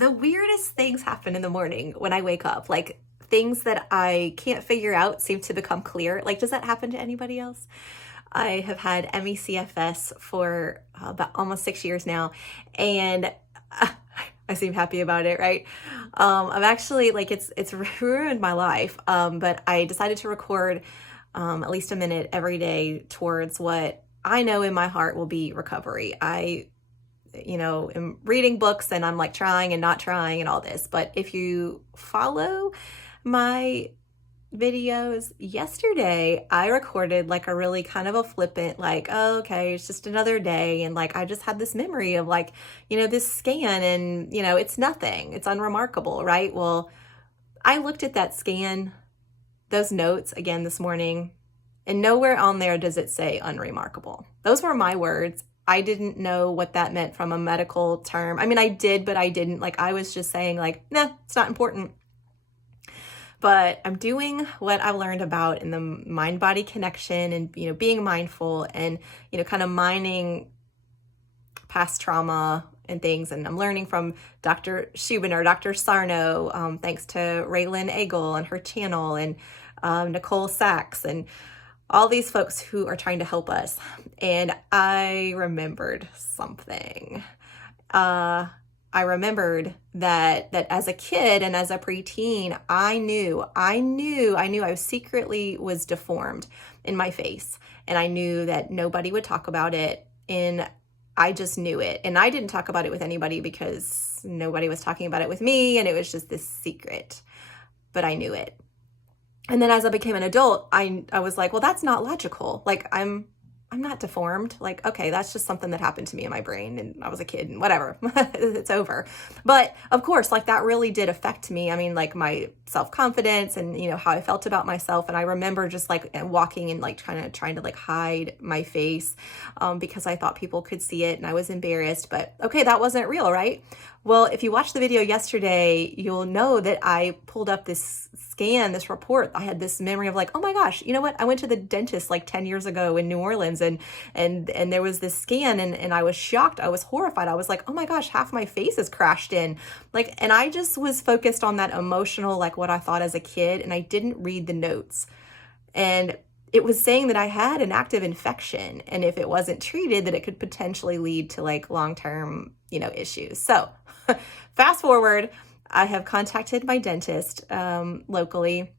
the weirdest things happen in the morning when I wake up. Like things that I can't figure out seem to become clear. Like, does that happen to anybody else? I have had ME/CFS for about almost 6 years now, and I seem happy about it, right? I'm actually like it's ruined my life, but I decided to record at least a minute every day towards what I know in my heart will be recovery. Am reading books and I'm like trying and not trying and all this. But if you follow my videos yesterday, I recorded like a really kind of a flippant, like, oh, okay, it's just another day. And like, I just had this memory of like, this scan and, it's nothing, it's unremarkable, right? Well, I looked at that scan, those notes again this morning, and nowhere on there does it say unremarkable. Those were my words. I didn't know what that meant from a medical term. I mean, I did, but I didn't. Like, I was just saying, like, nah, it's not important. But I'm doing what I learned about in the mind-body connection and, being mindful and, kind of mining past trauma and things. And I'm learning from Dr. Schubiner, Dr. Sarno, thanks to Raylan Eagle and her channel, and Nicole Sachs, and all these folks who are trying to help us. And I remembered something. I remembered that as a kid and as a preteen, I knew I secretly was deformed in my face. And I knew that nobody would talk about it. And I just knew it. And I didn't talk about it with anybody because nobody was talking about it with me. And it was just this secret, but I knew it. And then as I became an adult, I was like, well, that's not logical. Like, I'm not deformed. Like, okay, that's just something that happened to me in my brain and I was a kid and whatever, it's over. But of course, like that really did affect me. I mean, like my self-confidence and, how I felt about myself. And I remember just like walking and like trying to like hide my face because I thought people could see it and I was embarrassed, but okay, that wasn't real, right? Well, if you watched the video yesterday, you'll know that I pulled up this scan, this report. I had this memory of like, oh my gosh, you know what? I went to the dentist like 10 years ago in New Orleans and there was this scan and I was shocked. I was horrified. I was like, oh my gosh, half my face is crashed in. Like, and I just was focused on that emotional, like what I thought as a kid, and I didn't read the notes. And it was saying that I had an active infection, and if it wasn't treated, that it could potentially lead to like long-term, issues. So fast forward, I have contacted my dentist locally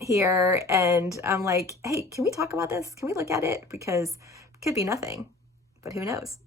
here, and I'm like, hey, can we talk about this? Can we look at it? Because it could be nothing, but who knows?